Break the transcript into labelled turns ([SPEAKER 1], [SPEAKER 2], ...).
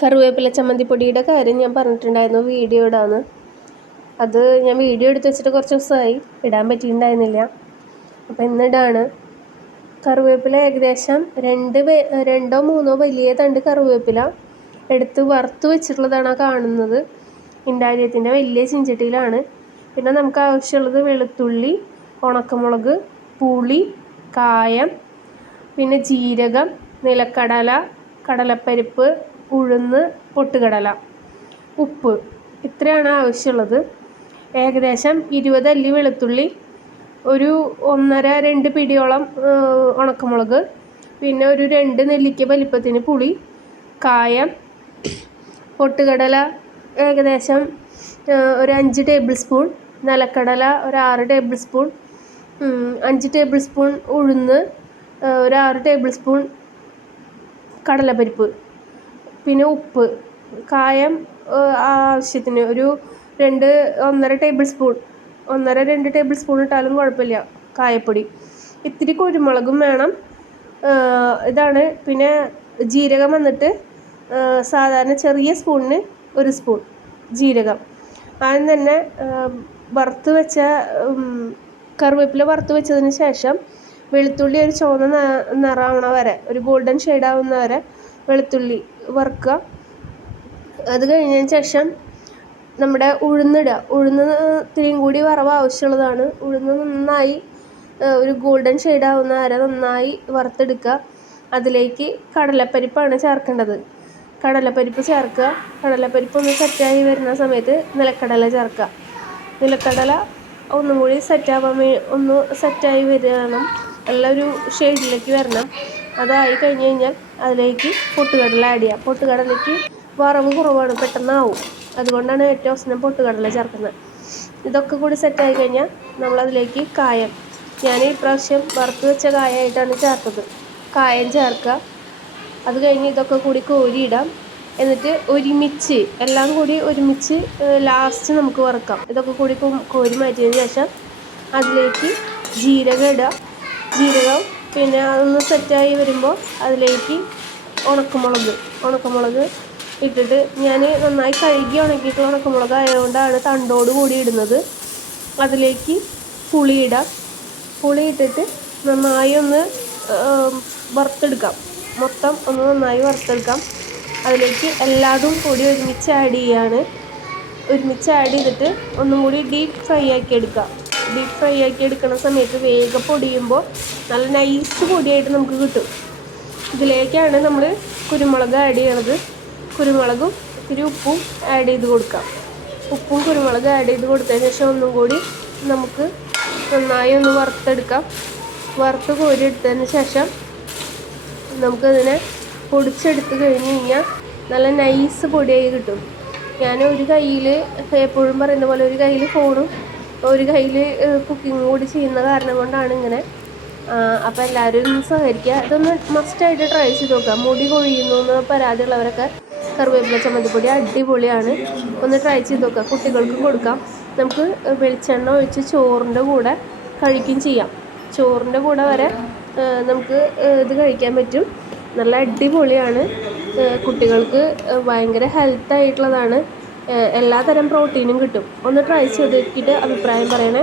[SPEAKER 1] കറിവേപ്പില ചമ്മന്തിപ്പൊടിയുടെ കാര്യം ഞാൻ പറഞ്ഞിട്ടുണ്ടായിരുന്നു. വീഡിയോ ഇടാന്ന്. അത് ഞാൻ വീഡിയോ എടുത്ത് വെച്ചിട്ട് കുറച്ച് ദിവസമായി. ഇടാൻ പറ്റിയിട്ടുണ്ടായിരുന്നില്ല. അപ്പോൾ ഇന്നിടാണ് കറിവേപ്പില ഏകദേശം രണ്ട് രണ്ടോ മൂന്നോ വലിയ തണ്ട് കറിവേപ്പില എടുത്ത് വറുത്ത് വെച്ചിട്ടുള്ളതാണ് കാണുന്നത്. ഇൻഡാലിയത്തിന്റെ വലിയ ചിഞ്ചട്ടിയിലാണ്. പിന്നെ നമുക്ക് ആവശ്യമുള്ളത് വെളുത്തുള്ളി ഉണക്കമുളക് പുളി കായം പിന്നെ ജീരകം നിലക്കടല കടലപ്പരിപ്പ് ഉഴുന്ന് പൊട്ടുകടല. ഉപ്പ്. ഇത്രയാണ് ആവശ്യമുള്ളത്. ഏകദേശം ഇരുപത് അല്ലി വെളുത്തുള്ളി ഒരു ഒന്നര രണ്ട് പിടിയോളം ഉണക്കമുളക് പിന്നെ ഒരു രണ്ട് നെല്ലിക്ക വലിപ്പത്തിന് പുളി കായം പൊട്ടുകടല ഏകദേശം ഒരു അഞ്ച് ടേബിൾ സ്പൂൺ നിലക്കടല ഒരു ആറ് ടേബിൾ സ്പൂൺ അഞ്ച് ടേബിൾ സ്പൂൺ ഉഴുന്ന് ഒരു ആറ് ടേബിൾ സ്പൂൺ കടലപ്പരിപ്പ്. പിന്നെ ഉപ്പ് കായം ആവശ്യത്തിന് ഒരു രണ്ട് ഒന്നര ടേബിൾ സ്പൂൺ ഒന്നര രണ്ട് ടേബിൾ സ്പൂൺ ഇട്ടാലും കുഴപ്പമില്ല കായപ്പൊടി. ഇത്തിരി കുരുമുളകും വേണം. ഇതാണ്. പിന്നെ ജീരകം വന്നിട്ട് സാധാരണ ചെറിയ സ്പൂണിന് ഒരു സ്പൂൺ ജീരകം. ആദ്യം തന്നെ വറുത്ത് വെച്ച കറിവേപ്പില വറുത്ത് വെച്ചതിന് ശേഷം വെളുത്തുള്ളി ഒരു ചുവന്ന നിറമാവണ വരെ ഒരു ഗോൾഡൻ ഷെയ്ഡ് ആവുന്ന വരെ വെളുത്തുള്ളി വറുക്കുക. അത് കഴിഞ്ഞതിന് ശേഷം നമ്മുടെ ഉഴുന്നിടുക. ഉഴുന്ന് ഇത്തിരിയും കൂടി വറവ് ആവശ്യമുള്ളതാണ്. ഉഴുന്ന് നന്നായി ഒരു ഗോൾഡൻ ഷെയ്ഡ് ആവുന്ന വരെ നന്നായി വറുത്തെടുക്കുക. അതിലേക്ക് കടലപ്പരിപ്പാണ് ചേർക്കേണ്ടത്. കടലപ്പരിപ്പ് ചേർക്കുക. കടലപ്പരിപ്പ് ഒന്ന് സെറ്റായി വരുന്ന സമയത്ത് നിലക്കടല ചേർക്കുക. നിലക്കടല ഒന്നും കൂടി സെറ്റാവാൻ ഒന്ന് സെറ്റായി വരണം. നല്ലൊരു ഷെയ്ഡിലേക്ക് വരണം. അതായി കഴിഞ്ഞ് കഴിഞ്ഞാൽ അതിലേക്ക് പൊട്ടുകടല ആഡ് ചെയ്യാം. പൊട്ടുകടലയ്ക്ക് വറവ് കുറവാണ് പെട്ടെന്നാവും. അതുകൊണ്ടാണ് ഏറ്റവും അവസാനം പൊട്ടുകടല ചേർക്കുന്നത്. ഇതൊക്കെ കൂടി സെറ്റായി കഴിഞ്ഞാൽ നമ്മളതിലേക്ക് കായം. ഞാൻ ഈ പ്രാവശ്യം വറുത്ത് വെച്ച കായമായിട്ടാണ് ചേർത്തത്. കായം ചേർക്കുക. അത് കഴിഞ്ഞ് ഇതൊക്കെ കൂടി കോരിയിടാം. എന്നിട്ട് ഒരുമിച്ച് എല്ലാം കൂടി ഒരുമിച്ച് ലാസ്റ്റ് നമുക്ക് വറുക്കാം. ഇതൊക്കെ കൂടി കോരി മാറ്റിയതിന് ശേഷം അതിലേക്ക് ജീരകം ഇടുക. ജീരകം പിന്നെ അതൊന്ന് സെറ്റായി വരുമ്പോൾ അതിലേക്ക് ഉണക്കമുളക് ഉണക്കമുളക് ഇട്ടിട്ട് ഞാൻ നന്നായി കഴുകി ഉണക്കിയിട്ടുള്ള ഉണക്കമുളക് ആയതുകൊണ്ടാണ് തണ്ടോട് കൂടി ഇടുന്നത്. അതിലേക്ക് പുളി ഇടാം. പുളി ഇട്ടിട്ട് നന്നായി ഒന്ന് വറുത്തെടുക്കാം. മൊത്തം ഒന്ന് നന്നായി വറുത്തെടുക്കാം. അതിലേക്ക് എല്ലാതും കൂടി ഒരുമിച്ച് ആഡ് ചെയ്യാണ്. ഒരുമിച്ച് ആഡ് ചെയ്തിട്ട് ഒന്നും കൂടി ഡീപ്പ് ഫ്രൈ ആക്കി എടുക്കാം. ഡീപ്പ് ഫ്രൈ ആക്കി എടുക്കുന്ന സമയത്ത് വേഗം പൊടിയുമ്പോൾ നല്ല നൈസ് പൊടിയായിട്ട് നമുക്ക് കിട്ടും. ഇതിലേക്കാണ് നമ്മൾ കുരുമുളക് ആഡ് ചെയ്യണത്. കുരുമുളകും ഇത്തിരി ഉപ്പും ആഡ് ചെയ്ത് കൊടുക്കാം. ഉപ്പും കുരുമുളക് ആഡ് ചെയ്ത് കൊടുത്തതിന് ശേഷം ഒന്നും കൂടി നമുക്ക് നന്നായി ഒന്ന് വറുത്തെടുക്കാം. വറുത്ത് കോരി എടുത്തതിന് ശേഷം നമുക്കതിനെ പൊടിച്ചെടുത്ത് കഴിഞ്ഞ് കഴിഞ്ഞാൽ നല്ല നൈസ് പൊടിയായി കിട്ടും. ഞാൻ ഒരു കയ്യിൽ എപ്പോഴും പറയുന്ന പോലെ ഒരു കയ്യിൽ ഫോണും ഒരു കയ്യിൽ കുക്കിംഗ് കൂടി ചെയ്യുന്ന കാരണം കൊണ്ടാണ് ഇങ്ങനെ അപ്പോൾ എല്ലാവരും സഹകരിക്കുക. ഇതൊന്ന് മസ്റ്റായിട്ട് ട്രൈ ചെയ്ത് നോക്കുക. മുടി കൊഴിയുന്നു എന്ന് പരാതിയുള്ളവരൊക്കെ കറിവേപ്പില ചമ്മന്തിപ്പൊടി അടിപൊളിയാണ്. ഒന്ന് ട്രൈ ചെയ്ത് നോക്കുക. കുട്ടികൾക്കും കൊടുക്കാം. നമുക്ക് വെളിച്ചെണ്ണ ഒഴിച്ച് ചോറിന്റെ കൂടെ കഴിക്കുകയും ചെയ്യാം. ചോറിന്റെ കൂടെ വരെ നമുക്ക് ഇത് കഴിക്കാൻ പറ്റും. നല്ല അടിപൊളിയാണ്. കുട്ടികൾക്ക് ഭയങ്കര ഹെൽത്ത് ആയിട്ടുള്ളതാണ്. എല്ലാതരം പ്രോട്ടീനും കിട്ടും. ഒന്ന് ട്രൈ ചെയ്ത് നോക്കിയിട്ട് അഭിപ്രായം പറയണേ.